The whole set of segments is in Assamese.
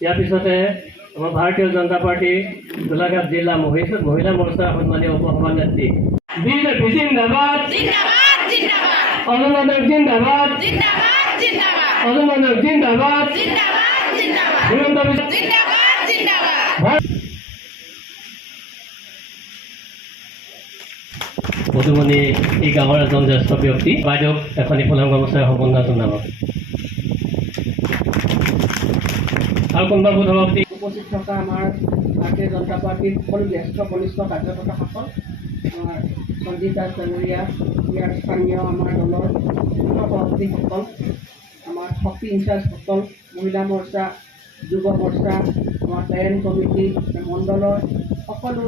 ইয়াৰ পিছতে আমাৰ ভাৰতীয় জনতা পাৰ্টি গোলাঘাট জিলা মহিলা মৰ্চাৰ সন্মানীয় উপসভানেত্ৰী বিজেপি জিন্দাবাদ, অনুমোদক জিন্দাবাদ, অনুমোদক জিন্দাবাদ, মধুমণি এই গাঁৱৰ এজন জ্যেষ্ঠ ব্যক্তি বাইদেউক এখনি ফুলাম গামোচাৰে সম্বৰ্ধনা জনাব। আৰু কোনোবা বোধ উপস্থিত থকা আমাৰ ভাৰতীয় জনতা পাৰ্টীৰ সকলো জ্যেষ্ঠ কনিষ্ঠ কাৰ্যকৰ্তাসকল, আমাৰ সঞ্জীৱ দাস ডাঙৰীয়া, ইয়াৰ স্থানীয় আমাৰ দলৰ সভাপতিসকল, আমাৰ শক্তি ইনচাৰ্জসকল, মহিলা মৰ্চা, যুৱ মৰ্চা, আমাৰ পেৰেণ্ট কমিটি, মণ্ডলৰ সকলো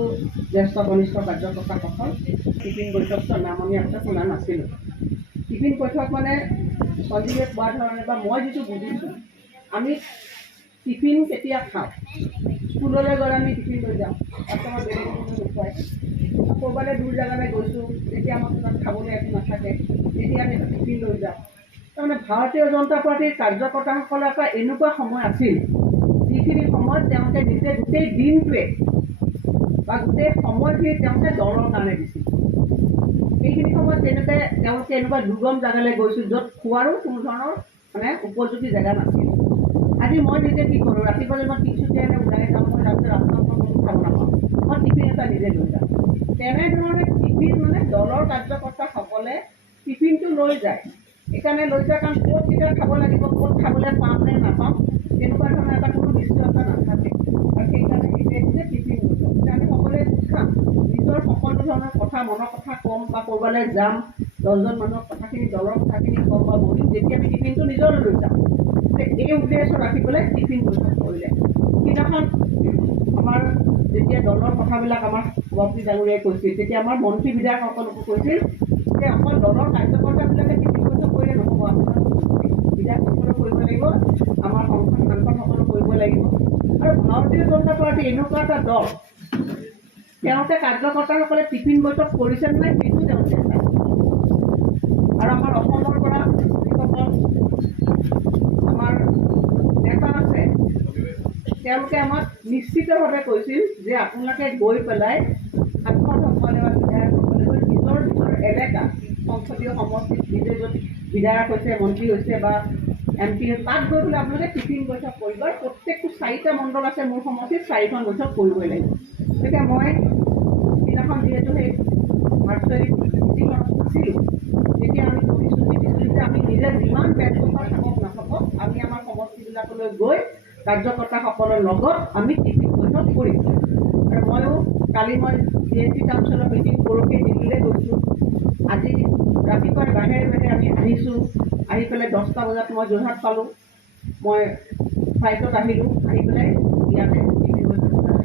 জ্যেষ্ঠ কনিষ্ঠ কাৰ্যকৰ্তাসকল। টিফিন বৈঠকটো নাম আমি আগতে শুনা নাছিলোঁ। টিফিন বৈঠক মানে সঞ্জীৱে কোৱা ধৰণে বা মই যিটো বুজিছোঁ, আমি টিফিন কেতিয়া খাওঁ, স্কুললৈ গ'লে আমি টিফিন লৈ যাওঁ, তাৰপিছত বেলেগ নোখোৱাই, ক'ৰবালৈ দূৰ জেগালৈ গৈছোঁ, তেতিয়া আমাৰ তাত খাবলৈ একো নাথাকে, তেতিয়া আমি টিফিন লৈ যাওঁ। তাৰমানে ভাৰতীয় জনতা পাৰ্টীৰ কাৰ্যকৰ্তাসকলৰ এটা এনেকুৱা সময় আছিল, যিখিনি সময়ত তেওঁলোকে নিজে গোটেই দিনটোৱে বা গোটেই সময়খিনি তেওঁলোকে দলৰ কাৰণে দিছিল। সেইখিনি সময়ত তেওঁলোকে এনেকুৱা দুৰ্গম জেগালৈ গৈছিল, য'ত খোৱাৰো কোনো ধৰণৰ মানে উপযোগী জেগা নাছিল। আজি মই নিজে কি কৰোঁ, ৰাতিপুৱা যদি মই তিনিচুকীয়া ওলাই যাওঁ, মই ৰাস্তাত কোনো খাব নাপাওঁ, মই টিফিন এটা নিজে লৈ যাওঁ। তেনেধৰণে টিফিন মানে দলৰ কাৰ্যকৰ্তাসকলে টিফিনটো লৈ যায়। সেইকাৰণে লৈ যায় কাৰণ ক'ত কেতিয়া খাব লাগিব, ক'ত খাবলৈ পাম নে নাপাম, তেনেকুৱা ধৰণৰ এটা কোনো নিশ্চয়তা নাথাকে। আৰু সেইকাৰণে নিজে টিফিন লৈ যাওঁ। তেতিয়া আমি সকলোৱে খাম, নিজৰ সকলো ধৰণৰ কথা, মনৰ কথা ক'ম বা ক'ৰবালৈ যাম, 10জন মানুহৰ কথাখিনি, দলৰ কথাখিনি ক'ম বা বহিম, যেতিয়া আমি টিফিনটো নিজৰ লৈ যাম। এই উদ্দেশ্য ৰাখি পেলাই টিফিন বৈঠক কৰিলে। সিদিনাখন আমাৰ যেতিয়া দলৰ কথাবিলাক আমাৰ সভাপতি ডাঙৰীয়াই কৈছিল, তেতিয়া আমাৰ মন্ত্ৰী বিধায়কসকলকো কৈছিল যে অকল দলৰ কাৰ্যকৰ্তাবিলাকে টিফিন বৈঠক কৰিলে নহ'ব, আপোনাৰ বিধায়কসকলেও কৰিব লাগিব, আমাৰ সাংসদসকলেও কৰিব লাগিব। আৰু ভাৰতীয় জনতা পাৰ্টী এনেকুৱা এটা দল, তেওঁলোকে কাৰ্যকৰ্তাসকলে টিফিন বৈঠক কৰিছে নাই সেইটো তেওঁলোকে চায়। আৰু আমাৰ অসমৰ পৰা যিসকল আমাৰ নেতা আছে, তেওঁলোকে আমাক নিশ্চিতভাৱে কৈছিল যে আপোনালোকে গৈ পেলাই সাংসদসকলে বা বিধায়কসকলে গৈ নিজৰ এলেকা, সংসদীয় সমষ্টিত নিজে য'ত বিধায়ক হৈছে, মন্ত্ৰী হৈছে বা MP হৈছে, তাত গৈ পেলাই আপোনালোকে টিফিন বৈঠক কৰিব। আৰু প্ৰত্যেকটো 4টা মণ্ডল আছে মোৰ সমষ্টিত, 4খন বৈঠক কৰিবই লাগিব। গতিকে মই সিদিনাখন যিহেতু সেই ভাৰ্চুৱেলি মিটিঙত আছিলোঁ, তেতিয়া আমি কৈছোঁ যে আমি নিজে যিমান ব্যস্ততা থাকক নাথাকক, আমি আমাৰ সমষ্টিবিলাকলৈ গৈ কাৰ্যকৰ্তাসকলৰ লগত আমি টিফিন বৈঠক কৰিম। আৰু ময়ো কালি মই GST কাউন্সিলৰ মিটিং পৰহি দিল্লীলৈ গৈছোঁ। আজি ৰাতিপুৱাই বাহিৰে আমি আহিছোঁ, আহি পেলাই 10টা বজাত মই যোৰহাট পালোঁ। মই ফ্লাইটত আহিলোঁ, আহি পেলাই ইয়াতে টিফিন বৈঠক কৰিলোঁ।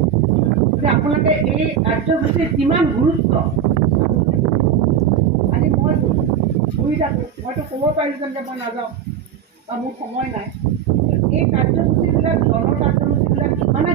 গতিকে আপোনালোকে এই কাৰ্যসূচীৰ কিমান গুৰুত্ব আজি মই ঘূৰি থাকোঁ, মইতো ক'ব পাৰিলোঁ যে মই নাযাওঁ বা মোৰ সময় নাই। এই কাৰ্যসূচীবিলাক, দলৰ কাৰ্যসূচীবিলাক ইমানে